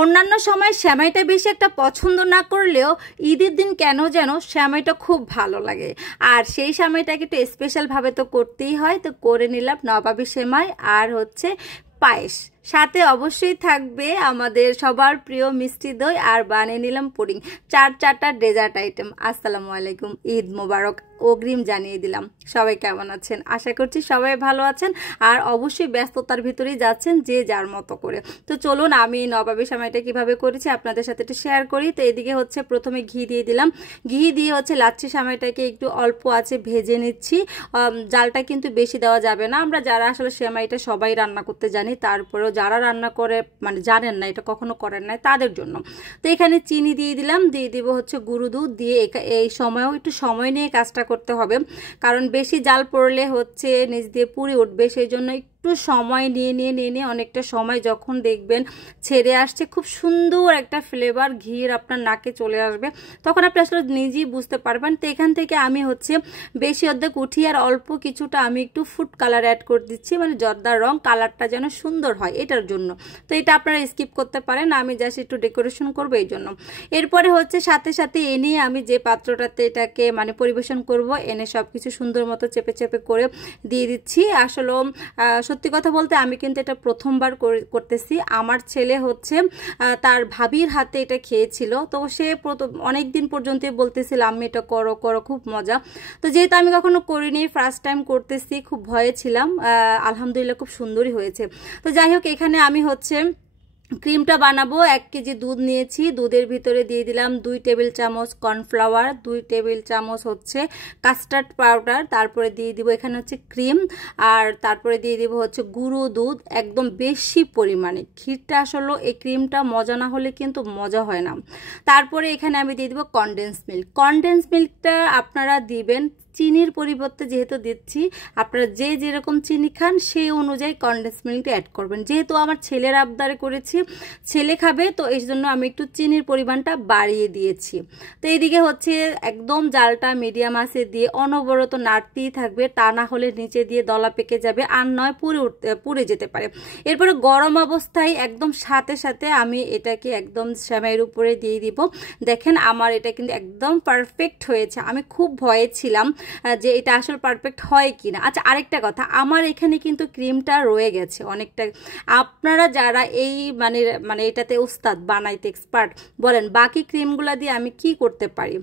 অন্যান্য সময় সেমাইটা বেশি একটা পছন্দ না করলেও ঈদের দিন কেন যেন সেমাইটা খুব ভালো লাগে। আর সেই সেমাইটাকে একটু স্পেশালভাবে তো করতেই হয়, তো করে নিলাম নবাবী সেমাই আর হচ্ছে পায়েস, সাথে অবশ্যই থাকবে আমাদের সবার প্রিয় মিষ্টি দই, আর বানিয়ে নিলাম পুডিং। চারটা ডেজার্ট আইটেম। আসসালামু আলাইকুম, ঈদ মোবারক অগ্রিম জানিয়ে দিলাম। সবাই কেমন আছেন? আশা করছি সবাই ভালো আছেন, আর অবশ্যই ব্যস্ততার ভিতরেই যাচ্ছেন যে যার মতো করে। তো চলুন আমি নবাবী সেমাইটা কিভাবে করেছি আপনাদের সাথে একটু শেয়ার করি। তো এদিকে হচ্ছে প্রথমে ঘি দিয়ে দিলাম, ঘি দিয়ে হচ্ছে লাচ্ছি সেমাইটাকে একটু অল্প আছে ভেজে নিচ্ছি। জালটা কিন্তু বেশি দেওয়া যাবে না। আমরা যারা আসলে সেমাইটা সবাই রান্না করতে জানি, তারপরেও যারা রান্না করে মানে জানেন না, এটা কখনো করেন নাই, তাদের জন্য। তো এখানে চিনি দিয়ে দিলাম, দিয়ে দিব হচ্ছে গুঁড়ো দুধ দিয়ে। এই সময়ও একটু সময় নিয়ে কাজটা করতে হবে, কারণ বেশি জাল পড়লে হচ্ছে নিচ দিয়ে পুড়ে উঠবে। সেই জন্য একটু সময় নিয়ে অনেকটা সময় যখন দেখবেন ছেড়ে আসছে, খুব সুন্দর একটা ফ্লেভার ঘির আপনার নাকে চলে আসবে, তখন আপনি আসলে নিজেই বুঝতে পারবেন। তো এখান থেকে আমি হচ্ছে বেশি অর্ধেক উঠি, আর অল্প কিছুটা আমি একটু ফুড কালার অ্যাড করে দিচ্ছি, মানে জর্দার রং, কালারটা যেন সুন্দর হয় এটার জন্য। তো এটা আপনারা স্কিপ করতে পারেন, আমি জাস্ট একটু ডেকোরেশন করবো এই জন্য। এরপরে হচ্ছে সাথে সাথে এনে আমি যে পাত্রটাতে এটাকে মানে পরিবেশন করব, এনে সব কিছু সুন্দর মতো চেপে চেপে করে দিয়ে দিচ্ছি। আসলে সত্যি কথা বলতে আমি কিন্তু এটা প্রথমবার করতেছি। আমার ছেলে হচ্ছে তার ভাবির হাতে এটা খেয়েছিল, তো সে অনেক দিন পর্যন্ত বলতেছিল আমি এটা করো করো, খুব মজা। তো যেহেতু আমি কখনো করিনি, ফার্স্ট টাইম করতেছি, খুব ভয়ে ছিলাম। আলহামদুলিল্লাহ খুব সুন্দরই হয়েছে। তো যাই হোক, এখানে আমি হচ্ছে ক্রিমটা বানাবো। 1 কেজি দুধ নিয়েছি, দুধের ভিতরে দিয়ে দিলাম 2 টেবিল চামচ কর্নফ্লাওয়ার, 2 টেবিল চামচ হচ্ছে কাস্টার্ড পাউডার, তারপরে দিয়ে দিব এখানে হচ্ছে ক্রিম, আর তারপরে দিয়ে দিব হচ্ছে গুঁড়ো দুধ একদম বেশি পরিমাণে। ক্ষীরটা আসলে এই ক্রিমটা মজা না হলে কিন্তু মজা হয় না। তারপরে এখানে আমি দিয়ে দিব কনডেন্স মিল্ক। কনডেন্স মিল্কটা আপনারা দিবেন চিনির পরিবর্তে, যেহেতু দিচ্ছি আপনারা যে যেরকম চিনি খান সেই অনুযায়ী কনডেন্স মিল্কটা অ্যাড করবেন। যেহেতু আমার ছেলের আবদারে করেছি, ছেলে খাবে, তো এই জন্য আমি একটু চিনির পরিমাণটা বাড়িয়ে দিয়েছি। তো এইদিকে হচ্ছে একদম জালটা মিডিয়াম আঁচে দিয়ে অনবরত নাড়তেই থাকবে, তা না হলে নিচে দিয়ে দলা পেকে যাবে, আর নয় পুড়ে যেতে পারে। এরপরে গরম অবস্থায় একদম সাথে সাথে আমি এটাকে একদম সেমাইয়ের উপরে দিয়ে দিব। দেখেন আমার এটা কিন্তু একদম পারফেক্ট হয়েছে। আমি খুব ভয়ে ছিলাম যে এটা আসলে পারফেক্ট হয় কিনা। আচ্ছা, আরেকটা কথা, আমার এখানে কিন্তু ক্রিমটা রয়ে গেছে অনেকটা। আপনারা যারা এই মানে এটাতে উস্তাদ, বানাইতে এক্সপার্ট, বলেন বাকি ক্রিমগুলো দিয়ে আমি কি করতে পারি,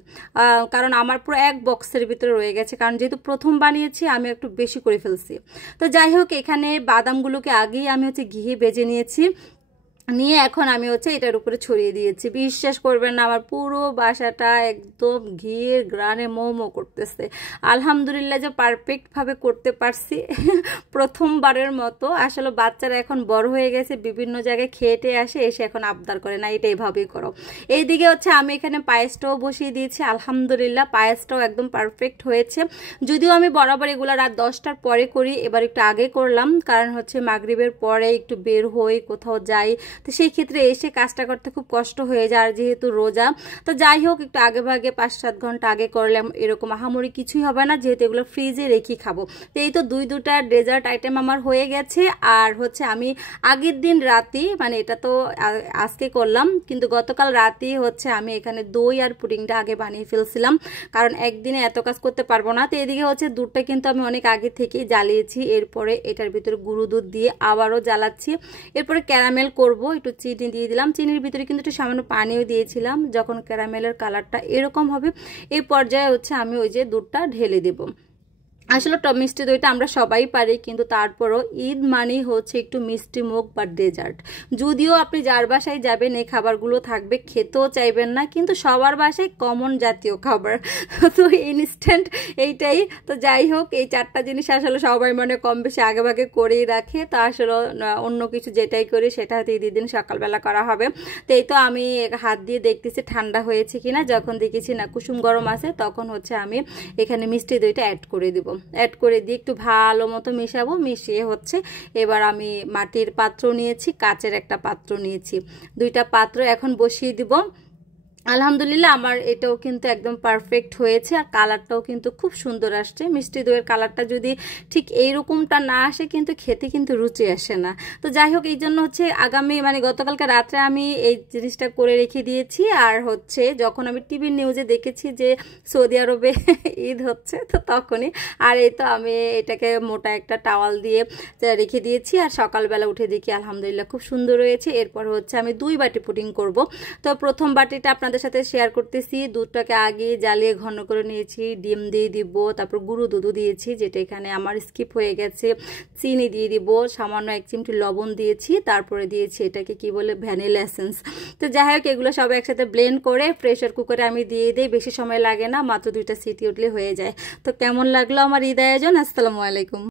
কারণ আমার পুরো এক বক্সের ভিতরে রয়ে গেছে, কারণ যেহেতু প্রথম বানিয়েছি আমি একটু বেশি করে ফেলছি। তো যাই হোক, এখানে বাদামগুলোকে আগেই আমি হচ্ছে ঘিয়ে ভেজে নিয়েছি, নিয়ে এখন আমি হচ্ছে এটার উপরে ছড়িয়ে দিয়েছি। বিশ্বাস করবেন না, আমার পুরো বাসাটা একদম ঘিয়ের গ্রানে মোমো করতেছে। আলহামদুলিল্লাহ যে পারফেক্টভাবে করতে পারছি প্রথমবারের মতো। আসলে বাচ্চারা এখন বড় হয়ে গেছে, বিভিন্ন জায়গায় খেয়েটে আসে, এসে এখন আবদার করে না এটা এইভাবেই করো। এইদিকে হচ্ছে আমি এখানে পায়েসটাও বসিয়ে দিয়েছি। আলহামদুলিল্লাহ পায়েসটাও একদম পারফেক্ট হয়েছে। যদিও আমি বরাবর এগুলো রাত 10টার পরে করি, এবার একটু আগে করলাম, কারণ হচ্ছে মাগরিবের পরে একটু বের হই, কোথাও যাই, তো সেই ক্ষেত্রে এসে কাজটা করতে খুব কষ্ট হয়ে যায়, আর যেহেতু রোজা। তো যাই হোক, একটু আগে ভাগে 5-7 ঘন্টা আগে করলাম, এরকম আহামরি কিছুই হবে না, যেহেতু এগুলো ফ্রিজে রেখে খাবো। তো এই তো দুটা ডেজার্ট আইটেম আমার হয়ে গেছে। আর হচ্ছে আমি আগের দিন রাতেই, মানে এটা তো আজকে করলাম, কিন্তু গতকাল রাতেই হচ্ছে আমি এখানে দই আর পুডিংটা আগে বানিয়ে ফেলছিলাম, কারণ একদিনে এত কাজ করতে পারবো না। তো এদিকে হচ্ছে দুধটা কিন্তু আমি অনেক আগে থেকেই জ্বালিয়েছি, এরপরে এটার ভিতরে গুঁড়ো দুধ দিয়ে আবারও জ্বালাচ্ছি। এরপরে ক্যারামেল করব, একটু চিনি দিয়ে দিলাম, চিনির ভিতরে কিন্তু একটু সামান্য পানিও দিয়েছিলাম। যখন ক্যারামেলের কালারটা এরকম হবে, এই পর্যায়ে হচ্ছে আমি ওই যে দুধটা ঢেলে দেব। আসলে মিষ্টি দইটা আমরা সবাই পারি, কিন্তু তারপরও ঈদ মানেই হচ্ছে একটু মিষ্টি মুখ বা ডেজার্ট। যদিও আপনি যার বাসায় যাবেন এই খাবারগুলো থাকবে, খেতেও চাইবেন না, কিন্তু সবার বাসায় কমন জাতীয় খাবার, তো ইনস্ট্যান্ট এইটাই। তো যাই হোক, এই 4টা জিনিস আসলে সবাই মানে কম বেশি আগে ভাগে করেই রাখে। তো আসলে অন্য কিছু যেটাই করি সেটা হয়তো ঈদের দিন সকালবেলা করা হবে। তো এই তো আমি হাত দিয়ে দেখতেছি ঠান্ডা হয়েছে কিনা, যখন দেখেছি না কুসুম গরম আছে, তখন হচ্ছে আমি এখানে মিষ্টি দইটা অ্যাড করে দেবো। অ্যাড করে দিয়ে একটু ভালো মতো মেশাবো। মিশিয়ে হচ্ছে এবার আমি মাটির পাত্র নিয়েছি, কাচের একটা পাত্র নিয়েছি, 2টা পাত্র এখন বসিয়ে দিব। আলহামদুলিল্লাহ আমার এটাও কিন্তু একদম পারফেক্ট হয়েছে, আর কালারটাও কিন্তু খুব সুন্দর আসছে। মিষ্টি দইয়ের কালারটা যদি ঠিক এইরকমটা না আসে কিন্তু খেতে কিন্তু রুচি আসে না। তো যাই হোক, এই জন্য হচ্ছে আগামী মানে গতকালকে রাত্রে আমি এই জিনিসটা করে রেখে দিয়েছি। আর হচ্ছে যখন আমি টিভির নিউজে দেখেছি যে সৌদি আরবে ঈদ হচ্ছে, তো তখনই আর এই তো আমি এটাকে মোটা একটা টাওয়াল দিয়ে রেখে দিয়েছি। আর সকালবেলা উঠে দেখি আলহামদুলিল্লাহ খুব সুন্দর হয়েছে। এরপর হচ্ছে আমি 2 বাটি পুডিং করব। তো প্রথম বাটিটা আপনাদের সাথে শেয়ার করতেছি। দুধটাকে আগে জ্বালিয়ে ঘন করে নিয়েছি, ডিম দিয়ে দিব, তারপর গুঁড়ো দুধও দিয়েছি যেটা এখানে আমার স্কিপ হয়ে গেছে, চিনি দিয়ে দিব, সামান্য 1 চিমটি লবণ দিয়েছি, তারপরে দিয়েছি এটাকে কি বলে ভ্যানিলা এসেন্স। তো যাই হোক, এগুলো সব একসাথে ব্লেন্ড করে প্রেশার কুকারে আমি দিয়ে দিই, বেশি সময় লাগে না, মাত্র 2টা সিটি উঠলে হয়ে যায়। তো কেমন লাগলো আমার ঈদ আয়োজন? আসসালামু আলাইকুম।